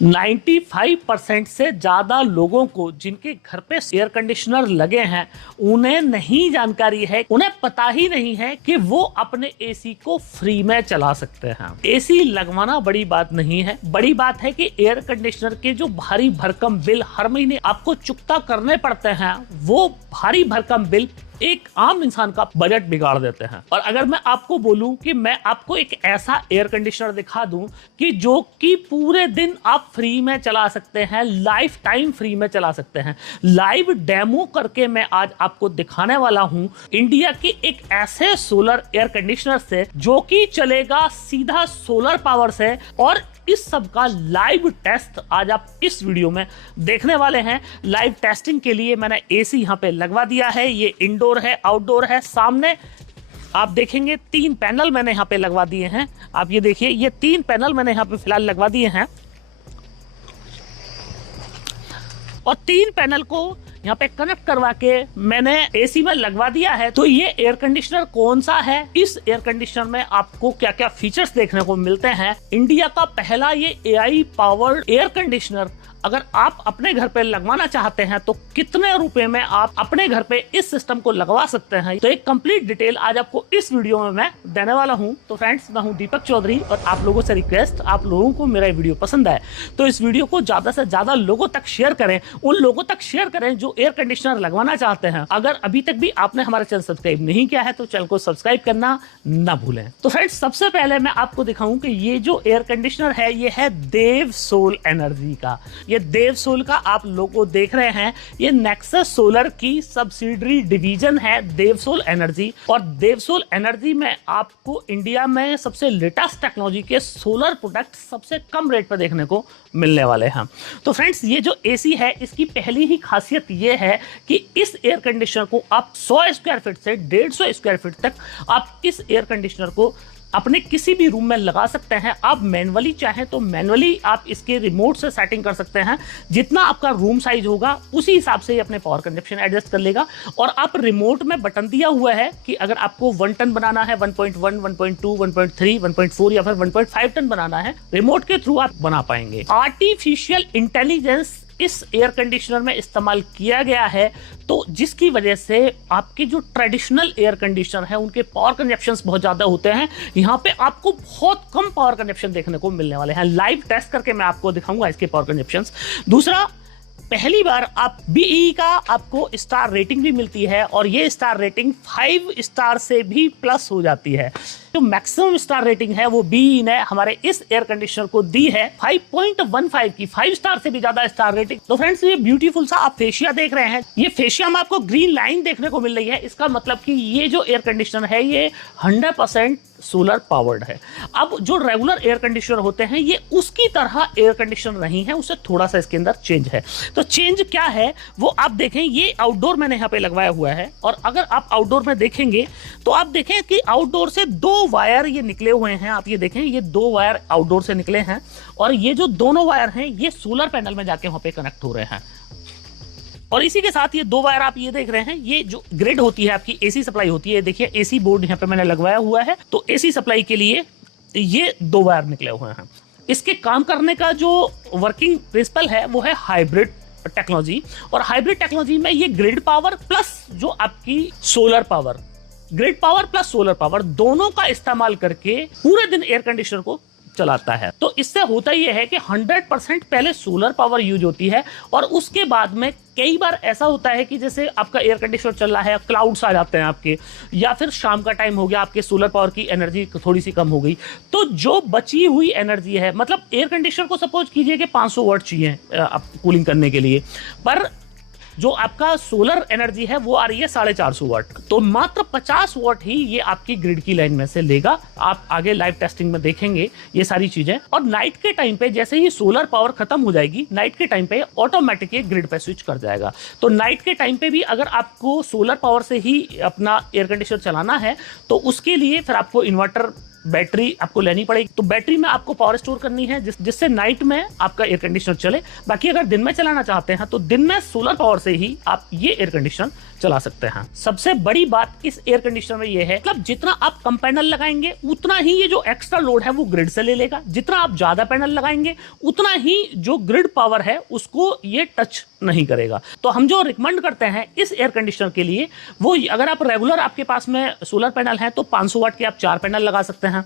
95% से ज्यादा लोगों को जिनके घर पे एयर कंडीशनर लगे हैं उन्हें नहीं जानकारी है, उन्हें पता ही नहीं है कि वो अपने एसी को फ्री में चला सकते हैं। एसी लगवाना बड़ी बात नहीं है, बड़ी बात है कि एयर कंडीशनर के जो भारी भरकम बिल हर महीने आपको चुकता करने पड़ते हैं, वो भारी भरकम बिल एक आम इंसान का बजट बिगाड़ देते हैं। और अगर मैं आपको बोलूं कि मैं आपको एक ऐसा एयर कंडीशनर दिखा दूं कि जो कि पूरे दिन आप फ्री में चला सकते हैं, लाइफ टाइम फ्री में चला सकते हैं, लाइव डेमो करके मैं आज आपको दिखाने वाला हूं इंडिया के एक ऐसे सोलर एयर कंडीशनर से जो कि चलेगा सीधा सोलर पावर से। और इस सब का लाइव टेस्ट आज आप इस वीडियो में देखने वाले हैं। लाइव टेस्टिंग के लिए मैंने एसी यहां पे लगवा दिया है। ये इंडोर है, आउटडोर है। सामने आप देखेंगे 3 पैनल मैंने यहां पे लगवा दिए हैं। आप ये देखिए, ये 3 पैनल मैंने यहां पे फिलहाल लगवा दिए हैं और 3 पैनल को यहाँ पे कनेक्ट करवा के मैंने एसी में लगवा दिया है। तो ये एयर कंडीशनर कौन सा है, इस एयर कंडीशनर में आपको क्या क्या फीचर्स देखने को मिलते हैं। इंडिया का पहला ये एआई पावर्ड एयर कंडीशनर अगर आप अपने घर पे लगवाना चाहते हैं तो कितने रुपए में आप अपने घर पे इस सिस्टम को लगवा सकते हैं, तो एक कंप्लीट डिटेल आज आपको इस वीडियो में मैं देने वाला हूं। तो फ्रेंड्स, मैं हूं दीपक चौधरी और आप लोगों से रिक्वेस्ट, आप लोगों को मेरा वीडियो पसंद आए तो इस वीडियो को ज्यादा से ज्यादा लोगों तक शेयर करें, उन लोगों तक शेयर करें जो एयर कंडीशनर लगवाना चाहते हैं। अगर अभी तक भी आपने हमारा चैनल सब्सक्राइब नहीं किया है तो चैनल को सब्सक्राइब करना ना भूलें। तो फ्रेंड्स, सबसे पहले मैं आपको दिखाऊं कि ये जो एयर कंडीशनर है ये है देव सोल एनर्जी का। ये देव सोल का आप लोगो देख रहे हैं, ये नेक्सस सोलर की सब्सिडरी डिवीजन है देव सोल एनर्जी। और देव सोल एनर्जी में आपको इंडिया में सबसे लेटेस्ट टेक्नोलॉजी के सोलर प्रोडक्ट सबसे कम रेट पर देखने को मिलने वाले हैं। तो फ्रेंड्स, ये जो एसी है इसकी पहली ही खासियत ये है कि इस एयर कंडीशनर को आप 100 स्क्वायर फीट से 150 स्क्वायर फीट तक आप इस एयर कंडीशनर को अपने किसी भी रूम में लगा सकते हैं। आप मैनुअली चाहें तो मैनुअली आप इसके रिमोट से सेटिंग कर सकते हैं। जितना आपका रूम साइज होगा उसी हिसाब से अपने पावर कंजप्शन एडजस्ट कर लेगा। और आप रिमोट में बटन दिया हुआ है कि अगर आपको 1 टन बनाना है, 1.1, 1.2, 1.3, 1.4 या फिर 1.5 टन बनाना है, रिमोट के थ्रू आप बना पाएंगे। आर्टिफिशियल इंटेलिजेंस इस एयर कंडीशनर में इस्तेमाल किया गया है, तो जिसकी वजह से आपके जो ट्रेडिशनल एयर कंडीशनर है उनके पावर कंजप्शंस बहुत ज्यादा होते हैं। यहाँ पे आपको बहुत कम पावर कंजप्शन देखने को मिलने वाले हैं। लाइव टेस्ट करके मैं आपको दिखाऊंगा इसके पावर कंजप्शंस। दूसरा, पहली बार आप बीई का आपको स्टार रेटिंग भी मिलती है और ये स्टार रेटिंग 5 स्टार से भी प्लस हो जाती है। जो मैक्सिमम स्टार रेटिंग है वो बीई ने हमारे इस एयर कंडीशनर को दी है 5.15 की, 5 स्टार से भी ज्यादा स्टार रेटिंग। तो फ्रेंड्स, ये ब्यूटीफुल सा आप फेशिया देख रहे हैं, ये फेशिया में आपको ग्रीन लाइन देखने को मिल रही है। इसका मतलब कि ये जो एयर कंडीशनर है ये 100% सोलर पावर्ड है। अब जो रेगुलर एयर कंडीशनर होते हैं ये उसकी तरह एयर कंडीशनर नहीं है, उससे थोड़ा सा इसके अंदर चेंज है। तो चेंज क्या है वो आप देखें। ये आउटडोर मैंने यहाँ पे लगवाया हुआ है और अगर आप आउटडोर में देखेंगे तो आप देखें कि आउटडोर से 2 वायर ये निकले हुए हैं। आप ये देखें, ये 2 वायर आउटडोर से निकले हैं और ये जो दोनों वायर हैं ये सोलर पैनल में जाके वहां पे कनेक्ट हो रहे हैं। और इसी के साथ ये 2 वायर आप ये देख रहे हैं, ये जो ग्रिड होती है आपकी एसी सप्लाई होती है। देखिए, एसी बोर्ड यहाँ पे मैंने लगवाया हुआ है, तो एसी सप्लाई के लिए ये 2 वायर निकले हुए हैं। इसके काम करने का जो वर्किंग प्रिंसिपल है वो है हाइब्रिड टेक्नोलॉजी। और हाइब्रिड टेक्नोलॉजी में ये ग्रिड पावर प्लस जो आपकी solar power, grid power plus solar power दोनों का इस्तेमाल करके पूरे दिन एयर कंडीशनर को चलाता है। तो इससे होता यह है कि 100% पहले सोलर पावर यूज होती है और उसके बाद में कई बार ऐसा होता है कि जैसे आपका एयर कंडीशनर चल रहा है, क्लाउड्स आ जाते हैं आपके, या फिर शाम का टाइम हो गया, आपके सोलर पावर की एनर्जी थोड़ी सी कम हो गई, तो जो बची हुई एनर्जी है, मतलब एयर कंडीशनर को सपोज कीजिए कि 500 वाट चाहिए कूलिंग करने के लिए, पर जो आपका सोलर एनर्जी है वो आ रही है 450 वाट, तो मात्र 50 वाट ही ये आपकी ग्रिड की लाइन में से लेगा। आप आगे लाइव टेस्टिंग में देखेंगे ये सारी चीजें। और नाइट के टाइम पे जैसे ही सोलर पावर खत्म हो जाएगी, नाइट के टाइम पे ऑटोमेटिक ये ग्रिड पे स्विच कर जाएगा। तो नाइट के टाइम पे भी अगर आपको सोलर पावर से ही अपना एयर कंडीशनर चलाना है तो उसके लिए फिर आपको इन्वर्टर बैटरी आपको लेनी पड़ेगी। तो बैटरी में आपको पावर स्टोर करनी है जिससे नाइट में आपका एयर कंडीशनर चले। बाकी अगर दिन में चलाना चाहते हैं तो दिन में सोलर पावर से ही आप ये एयर कंडीशनर चला सकते हैं। सबसे बड़ी बात इस एयर कंडीशनर में ये है, मतलब जितना आप कम पैनल लगाएंगे उतना ही ये जो एक्स्ट्रा लोड है वो ग्रिड से ले लेगा, जितना आप ज्यादा पैनल लगाएंगे उतना ही जो ग्रिड पावर है उसको ये टच नहीं करेगा। तो हम जो रिकमेंड करते हैं इस एयर कंडीशनर के लिए, वो अगर आप रेगुलर आपके पास में सोलर पैनल है तो 500 वाट के आप 4 पैनल लगा सकते हैं।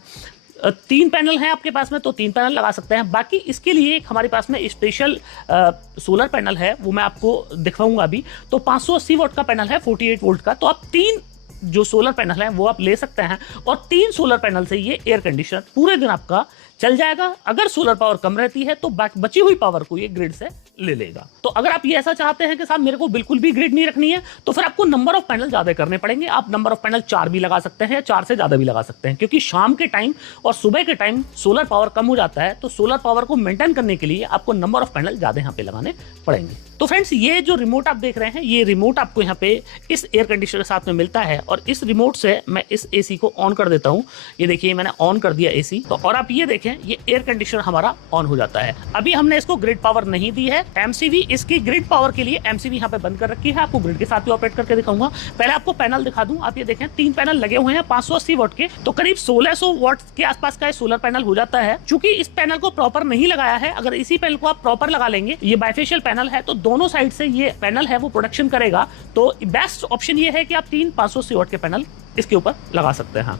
3 पैनल है आपके पास में तो 3 पैनल लगा सकते हैं। बाकी इसके लिए एक हमारे पास में स्पेशल सोलर पैनल है, वो मैं आपको दिखाऊंगा अभी। तो 580 वाट का पैनल है 48 वोल्ट का, तो आप 3 जो सोलर पैनल है वो आप ले सकते हैं और 3 सोलर पैनल से ये एयर कंडीशनर पूरे दिन आपका चल जाएगा। अगर सोलर पावर कम रहती है तो बची हुई पावर को ये ग्रिड से ले लेगा। तो अगर आप ये ऐसा चाहते हैं कि साहब मेरे को बिल्कुल भी ग्रिड नहीं रखनी है, तो फिर आपको नंबर ऑफ पैनल ज्यादा करने पड़ेंगे। आप नंबर ऑफ पैनल 4 भी लगा सकते हैं या 4 से ज्यादा भी लगा सकते हैं, क्योंकि शाम के टाइम और सुबह के टाइम सोलर पावर कम हो जाता है। तो सोलर पावर को मेंटेन करने के लिए आपको नंबर ऑफ पैनल ज्यादा यहाँ पे लगाने पड़ेंगे। तो फ्रेंड्स, ये जो रिमोट आप देख रहे हैं, ये रिमोट आपको यहाँ पे इस एयर कंडीशनर के साथ में मिलता है और इस रिमोट से मैं इस एसी को ऑन कर देता हूँ। ये देखिए मैंने ऑन कर दिया एसी। तो और आप ये देखें, ये एयर कंडीशनर हमारा ऑन हो जाता है। अभी हमने इसको ग्रिड पावर नहीं दी है। एमसीवी इसकी ग्रिड पावर के लिए एमसीवी यहाँ पे बंद कर रखी है। आपको ग्रिड के साथ भी ऑपरेट करके दिखाऊंगा। पहले आपको पैनल दिखा दूं। आप ये देखें 3 पैनल लगे हुए हैं 580 वाट के, तो करीब 1600 वाट के आसपास का सोलर पैनल हो जाता है। चूंकि इस पैनल को प्रॉपर नहीं लगाया है, अगर इसी पैनल को आप प्रॉपर लगा लेंगे, ये बाइफेशियल पैनल है तो दोनों साइड से ये पैनल है वो प्रोडक्शन करेगा। तो बेस्ट ऑप्शन ये है कि आप 3 580 वाट के पैनल इसके ऊपर लगा सकते हैं।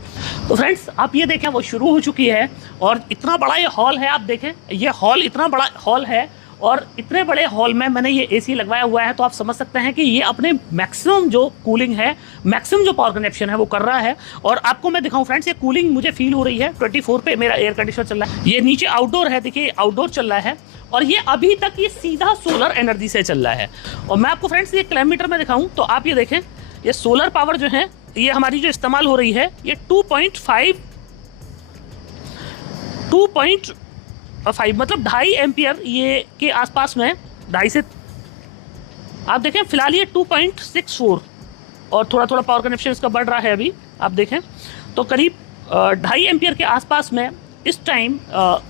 तो फ्रेंड्स, आप ये देखें वो शुरू हो चुकी है और इतना बड़ा ये हॉल है। आप देखें ये हॉल इतना बड़ा हॉल है और इतने बड़े हॉल में मैंने ये एसी लगवाया हुआ है। तो आप समझ सकते हैं कि ये अपने मैक्सिमम जो कूलिंग है, मैक्सिमम जो पावर कंजप्शन है वो कर रहा है। और आपको मैं दिखाऊं फ्रेंड्स, ये कूलिंग मुझे फील हो रही है। 24 पे मेरा एयर कंडीशनर चल रहा है। ये नीचे आउटडोर है, देखिए आउटडोर चल रहा है और ये अभी तक ये सीधा सोलर एनर्जी से चल रहा है। और मैं आपको फ्रेंड्स ये किलोमीटर में दिखाऊं तो आप ये देखें, ये सोलर पावर जो है ये हमारी जो इस्तेमाल हो रही है ये 2.5 मतलब 2.5 एम्पियर ये के आसपास में, 2.5 से आप देखें फिलहाल ये 2.64 और थोड़ा थोड़ा पावर कनेक्शन इसका बढ़ रहा है। अभी आप देखें तो करीब 2.5 एम्पियर के आसपास में इस टाइम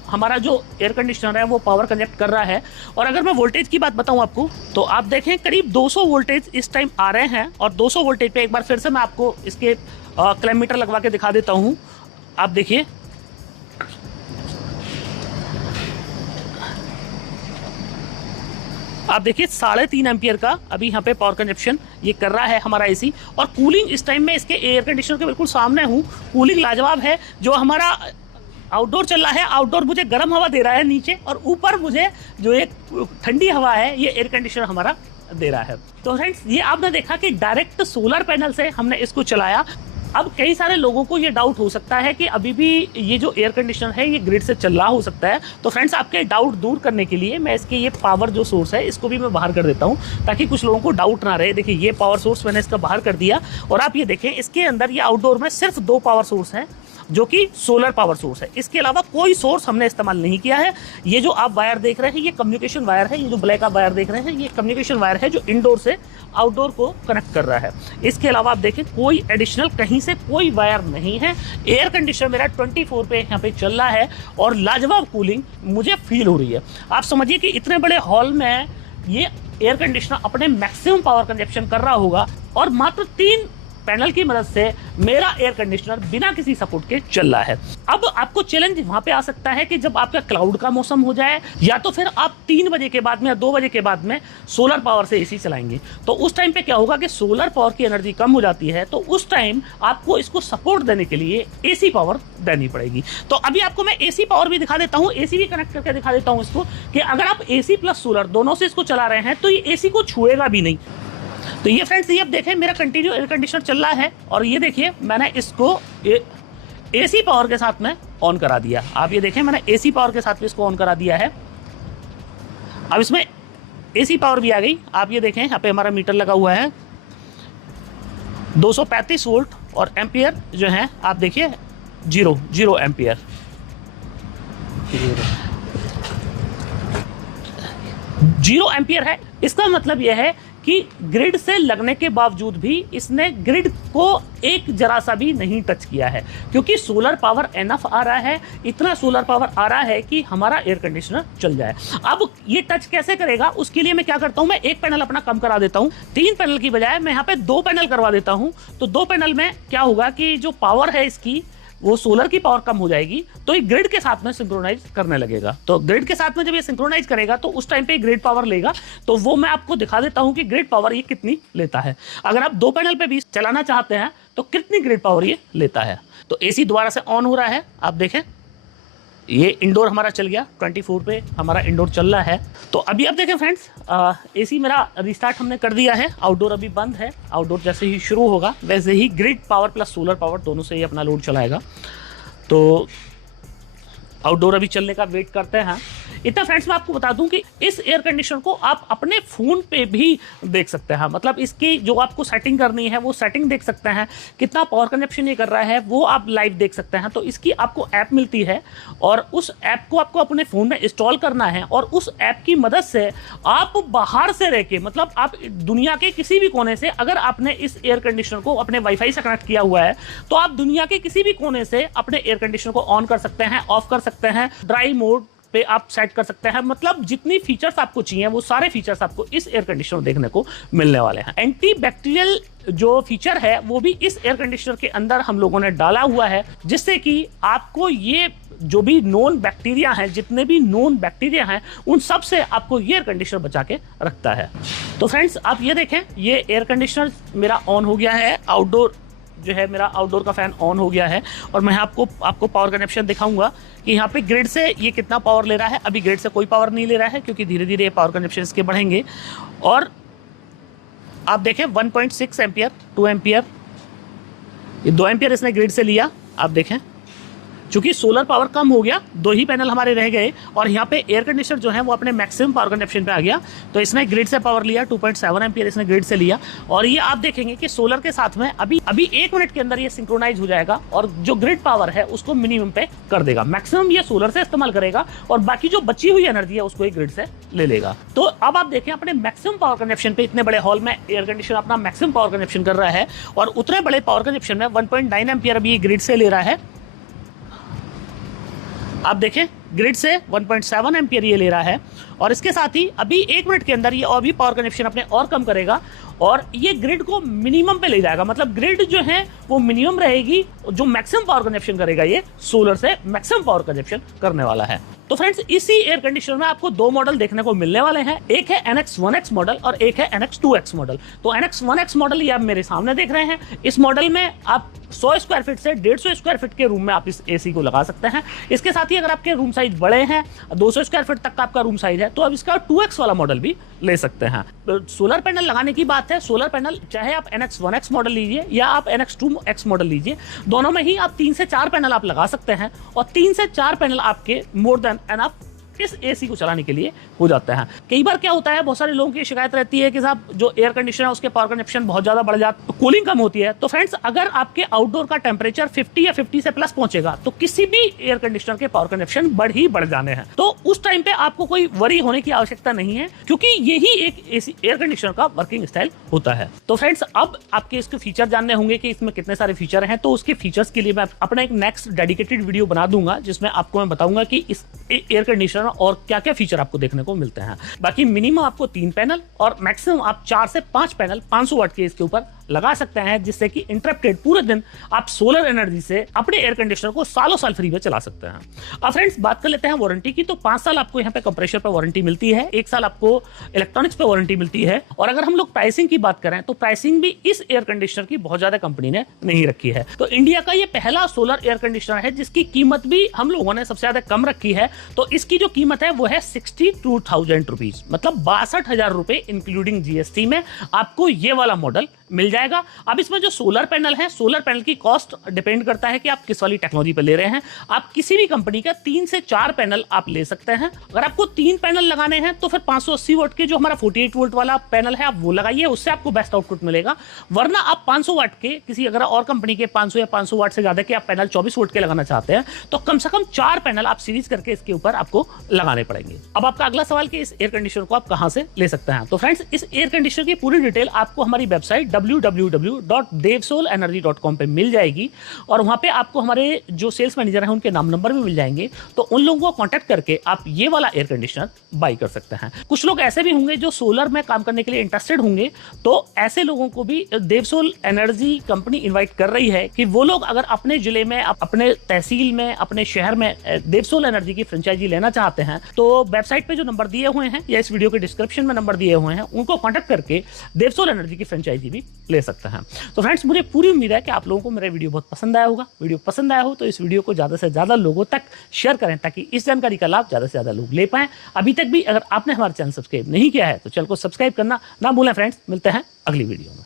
हमारा जो एयर कंडीशनर है वो पावर कंजप्ट कर रहा है। और अगर मैं वोल्टेज की बात बताऊं आपको तो आप देखें करीब 200 वोल्टेज इस टाइम आ रहे हैं। और 200 वोल्टेज पे एक बार फिर से मैं आपको इसके किलोमीटर लगवा के दिखा देता हूं। आप देखिए, आप देखिए 3.5 एम्पियर का अभी यहाँ पे पावर कंजप्शन ये कर रहा है हमारा एसी। और कूलिंग इस टाइम में इसके एयर कंडीशनर के बिल्कुल सामने हूँ, कूलिंग लाजवाब है। जो हमारा आउटडोर चल रहा है, आउटडोर मुझे गर्म हवा दे रहा है नीचे, और ऊपर मुझे जो एक ठंडी हवा है ये एयर कंडीशनर हमारा दे रहा है। तो फ्रेंड्स, ये आपने देखा कि डायरेक्ट सोलर पैनल से हमने इसको चलाया। अब कई सारे लोगों को ये डाउट हो सकता है कि अभी भी ये जो एयर कंडीशनर है ये ग्रिड से चल रहा हो सकता है। तो फ्रेंड्स, आपके डाउट दूर करने के लिए मैं इसके ये पावर जो सोर्स है इसको भी मैं बाहर कर देता हूँ, ताकि कुछ लोगों को डाउट ना रहे। देखिए ये पावर सोर्स मैंने इसका बाहर कर दिया और आप ये देखें इसके अंदर ये आउटडोर में सिर्फ 2 पावर सोर्स हैं जो कि सोलर पावर सोर्स है। इसके अलावा कोई सोर्स हमने इस्तेमाल नहीं किया है। ये जो आप वायर देख रहे हैं ये कम्युनिकेशन वायर है। ये जो ब्लैक आप वायर देख रहे हैं ये कम्युनिकेशन वायर है जो इंडोर से आउटडोर को कनेक्ट कर रहा है। इसके अलावा आप देखें कोई एडिशनल कहीं से कोई वायर नहीं है। एयर कंडीशनर मेरा 24 पे यहाँ पे चल रहा है और लाजवाब कूलिंग मुझे फील हो रही है। आप समझिए कि इतने बड़े हॉल में ये एयर कंडीशनर अपने मैक्सिमम पावर कंजप्शन कर रहा होगा और मात्र 3 पैनल की मदद से मेरा एयर कंडीशनर बिना किसी सपोर्ट के चल रहा है। अब आपको चैलेंज वहां पे आ सकता है कि जब आपका क्लाउड का मौसम हो जाए या तो फिर आप 3 बजे के बाद में या 2 बजे के बाद में सोलर पावर से एसी चलाएंगे, तो उस टाइम पे क्या होगा कि सोलर पावर की एनर्जी कम हो जाती है। तो उस टाइम आपको इसको सपोर्ट देने के लिए एसी पावर देनी पड़ेगी। तो अभी आपको मैं एसी पावर भी दिखा देता हूँ, एसी भी कनेक्ट करके दिखा देता हूँ इसको, कि अगर आप एसी प्लस सोलर दोनों से इसको चला रहे हैं तो ये एसी को छुएगा भी नहीं। तो ये फ्रेंड्स, ये अब देखें मेरा कंटिन्यू एयर कंडीशनर चल रहा है और ये देखिए मैंने इसको एसी पावर के साथ में ऑन करा दिया। आप ये देखें मैंने एसी पावर के साथ में इसको ऑन करा दिया है। अब इसमें एसी पावर भी आ गई। आप ये देखें यहाँ पे हमारा मीटर लगा हुआ है 235 वोल्ट और एम्पियर जो है आप देखिए 0 एम्पियर। 0 एम्पियर है। इसका मतलब यह है कि ग्रिड से लगने के बावजूद भी इसने ग्रिड को एक जरा सा भी नहीं टच किया है, क्योंकि सोलर पावर एनफ आ रहा है, इतना सोलर पावर आ रहा है कि हमारा एयर कंडीशनर चल जाए। अब ये टच कैसे करेगा, उसके लिए मैं क्या करता हूं, मैं एक पैनल अपना कम करा देता हूं, 3 पैनल की बजाय मैं यहाँ पे 2 पैनल करवा देता हूं। तो 2 पैनल में क्या होगा कि जो पावर है इसकी, वो सोलर की पावर कम हो जाएगी, तो ये ग्रिड के साथ में सिंक्रोनाइज करने लगेगा। तो ग्रिड के साथ में जब ये सिंक्रोनाइज करेगा तो उस टाइम पे ग्रिड पावर लेगा। तो वो मैं आपको दिखा देता हूं कि ग्रिड पावर ये कितनी लेता है। अगर आप 2 पैनल पे भी चलाना चाहते हैं तो कितनी ग्रिड पावर ये लेता है। तो एसी दोबारा से ऑन हो रहा है, आप देखें ये इंडोर हमारा चल गया, 24 पे हमारा इंडोर चल रहा है। तो अभी आप देखें फ्रेंड्स, एसी मेरा रिस्टार्ट हमने कर दिया है, आउटडोर अभी बंद है। आउटडोर जैसे ही शुरू होगा वैसे ही grid power plus solar power दोनों से ही अपना लोड चलाएगा। तो आउटडोर अभी चलने का वेट करते हैं। इतना फ्रेंड्स मैं आपको बता दूं कि इस एयर कंडीशनर को आप अपने फोन पे भी देख सकते हैं। मतलब इसकी जो आपको सेटिंग करनी है वो सेटिंग देख सकते हैं, कितना पावर कंजप्शन ये कर रहा है वो आप लाइव देख सकते हैं। तो इसकी आपको ऐप मिलती है और उस ऐप को आपको अपने फोन में इंस्टॉल करना है और उस ऐप की मदद से आप बाहर से रह के, मतलब आप दुनिया के किसी भी कोने से, अगर आपने इस एयर कंडीशनर को अपने वाईफाई से कनेक्ट किया हुआ है तो आप दुनिया के किसी भी कोने से अपने एयर कंडीशनर को ऑन कर सकते हैं, ऑफ कर सकते हैं, ड्राई मोड पे आप सेट कर सकते हैं। मतलब जितनी फीचर्स आपको चाहिए वो सारे फीचर्स आपको इस एयर कंडीशनर देखने को मिलने वाले हैं। एंटी बैक्टीरियल जो फीचर है वो भी इस एयर कंडीशनर के अंदर हम लोगों ने डाला हुआ है, जिससे कि आपको ये जो भी नॉन बैक्टीरिया हैं, जितने भी नॉन बैक्टीरिया हैं, उन सब से आपको ये एयर कंडीशनर बचा के रखता है। तो फ्रेंड्स आप ये देखें, ये एयर कंडीशनर मेरा ऑन हो गया है, आउटडोर जो है मेरा आउटडोर का फैन ऑन हो गया है। और मैं आपको पावर कनेक्शन दिखाऊंगा कि यहाँ पे ग्रिड से ये कितना पावर ले रहा है। अभी ग्रिड से कोई पावर नहीं ले रहा है क्योंकि धीरे धीरे पावर कनेक्शन इसके बढ़ेंगे। और आप देखें 1.6 एम्पियर, 2 एम्पियर, ये 2 एम्पियर इसने ग्रिड से लिया। आप देखें चूंकि सोलर पावर कम हो गया, 2 ही पैनल हमारे रह गए और यहाँ पे एयर कंडीशनर जो है वो अपने मैक्सिमम पावर कंजप्शन पे आ गया। तो इसने ग्रिड से पावर लिया, 2.7 एम्पियर इसने ग्रिड से लिया। और ये आप देखेंगे कि सोलर के साथ में अभी 1 मिनट के अंदर ये सिंक्रोनाइज हो जाएगा और जो ग्रिड पावर है उसको मिनिमम पे कर देगा। मैक्सिमम ये सोलर से इस्तेमाल करेगा और बाकी जो बची हुई एनर्जी है उसको एक ग्रिड से ले लेगा। तो अब आप देखें अपने मैक्सिमम पावर कंजप्शन पे, इतने बड़े हॉल में एयर कंडीशनर अपना मैक्सिमम पावर कंजप्शन कर रहा है और उतने बड़े पावर कंजप्शन में 1.9 एम्पियर अभी ग्रिड से ले रहा है। आप देखें ग्रिड से 1.7 एम्पियर ये ले रहा है और इसके साथ ही अभी 1 मिनट के अंदर ये और भी पावर कनेक्शन अपने और कम करेगा और ये ग्रिड को मिनिमम पे ले जाएगा। मतलब ग्रिड जो है वो मिनिमम रहेगी, जो मैक्सिमम पावर कंजप्शन करेगा ये सोलर से मैक्सिमम पावर कंजप्शन करने वाला है। तो फ्रेंड्स इसी एयर कंडीशनर में आपको 2 मॉडल देखने को मिलने वाले हैं, एक है NX1X मॉडल और एक है NX2X मॉडल। तो NX1X मॉडल ये आप मेरे सामने देख रहे हैं। इस मॉडल में आप 100 स्क्वायर फीट से 150 स्क्वायर फीट के रूम में आप इस एसी को लगा सकते हैं। इसके साथ ही अगर आपके रूम साइज बड़े हैं, 200 स्क्वायर फीट तक का आपका रूम साइज है, तो आप इसका 2X वाला मॉडल भी ले सकते हैं। तो सोलर पैनल लगाने की बात है, सोलर पैनल चाहे आप NX1X मॉडल लीजिए या आप NX2X मॉडल लीजिए, दोनों में ही आप 3 से 4 पैनल आप लगा सकते हैं और 3 से 4 पैनल आपके मोर देन एनफ इस एसी को चलाने के लिए हो जाता है। कई बार क्या होता है, बहुत सारे लोगों की शिकायत रहती है कि साहब जो एयर कंडीशनर है उसके पावर कंजप्शन बहुत ज्यादा बढ़ जाता है, कूलिंग कम होती है। तो फ्रेंड्स अगर आपके आउटडोर का टेम्परेचर 50 या 50 से प्लस पहुंचेगा तो किसी भी एयर कंडीशनर के पावर कंजप्शन बढ़ जाने हैं। तो उस टाइम पे आपको कोई वरी होने की आवश्यकता नहीं है, क्योंकि यही एक एसी एयर कंडीशनर का वर्किंग स्टाइल होता है। तो फ्रेंड्स अब आपके इसके फीचर जानने होंगे कि इसमें कितने सारे फीचर हैं। तो उसके फीचर्स के लिए मैं अपना एक नेक्स्ट डेडिकेटेड वीडियो बना दूंगा जिसमें आपको मैं बताऊंगा कि इस एयर कंडीशनर और क्या क्या फीचर आपको देखने को मिलते हैं। बाकी मिनिमम आपको 3 पैनल और मैक्सिमम आप 4 से 5 पैनल 500 वाट के इसके ऊपर लगा सकते हैं, जिससे कि इंटरप्टेड पूरे दिन आप सोलर एनर्जी से अपने एयर कंडीशनर को सालों साल फ्री में चला सकते हैं। अब फ्रेंड्स बात कर लेते हैं वारंटी की। तो 5 साल आपको यहाँ पे कंप्रेसर पे वारंटी मिलती है, 1 साल आपको इलेक्ट्रॉनिक्स पे वारंटी मिलती है। और अगर हम लोग प्राइसिंग की बात करें तो प्राइसिंग भी इस एयर कंडीशनर की बहुत ज्यादा कंपनी ने नहीं रखी है। तो इंडिया का ये पहला सोलर एयर कंडीशनर है जिसकी कीमत भी हम लोगों ने सबसे ज्यादा कम रखी है। तो इसकी जो कीमत है वो है 62,000 रुपीज, मतलब 62,000 रुपए इंक्लूडिंग GST में आपको ये वाला मॉडल मिल जाएगा। जाएगा। अब इसमें जो सोलर पैनल है, सोलर पैनल की कॉस्ट डिपेंड करता है कि आप किस वाली टेक्नोलॉजी पर ले रहे हैं। आप किसी भी कंपनी का 3 से 4 पैनल आप ले सकते हैं। अगर आपको 3 पैनल लगाने हैं तो फिर 580 वोल्ट के जो हमारा 48 वोल्ट वाला पैनल है आप वो लगाइए, उससे आपको बेस्ट आउटपुट मिलेगा। वरना आप 500 वाट के किसी अगर और कंपनी के 500 या 500 वाट से ज्यादा के आप पैनल 24 वोल्ट के लगाना चाहते हैं तो कम से कम 4 पैनल आप सीरीज करके इसके ऊपर आपको लगाने पड़ेंगे। अब आपका अगला सवाल कि इस एयर कंडीशनर को आप कहां से ले सकते हैं। तो फ्रेंड्स, इस एयर कंडीशनर की पूरी डिटेल आपको हमारी वेबसाइट www.devsolenergy.com पे मिल जाएगी और वहां पे आपको हमारे जो सेल्स मैनेजर हैं उनके नाम नंबर भी मिल जाएंगे। तो उन लोगों को कांटेक्ट करके आप ये वाला एयर कंडीशनर बाई कर सकते हैं। कुछ लोग ऐसे भी होंगे जो सोलर में काम करने के लिए इंटरेस्टेड होंगे, तो ऐसे लोगों को भी देवसोल एनर्जी कंपनी इनवाइट कर रही है कि वो लोग अगर अपने जिले में, अपने तहसील में, अपने शहर में देवसोल एनर्जी की फ्रेंचाइजी लेना चाहते हैं तो वेबसाइट पे जो नंबर दिए हुए हैं या इस वीडियो के डिस्क्रिप्शन में नंबर दिए हुए हैं उनको कांटेक्ट करके देवसोल एनर्जी की फ्रेंचाइजी भी ले सकते हैं। तो फ्रेंड्स, मुझे पूरी उम्मीद है कि आप लोगों को मेरा वीडियो बहुत पसंद आया होगा। वीडियो पसंद आया हो तो इस वीडियो को ज्यादा से ज्यादा लोगों तक शेयर करें ताकि इस जानकारी का लाभ ज्यादा से ज्यादा लोग ले पाएं। अभी तक भी अगर आपने हमारा चैनल सब्सक्राइब नहीं किया है तो चैनल को सब्सक्राइब करना ना भूलें। फ्रेंड्स, मिलते हैं अगली वीडियो में।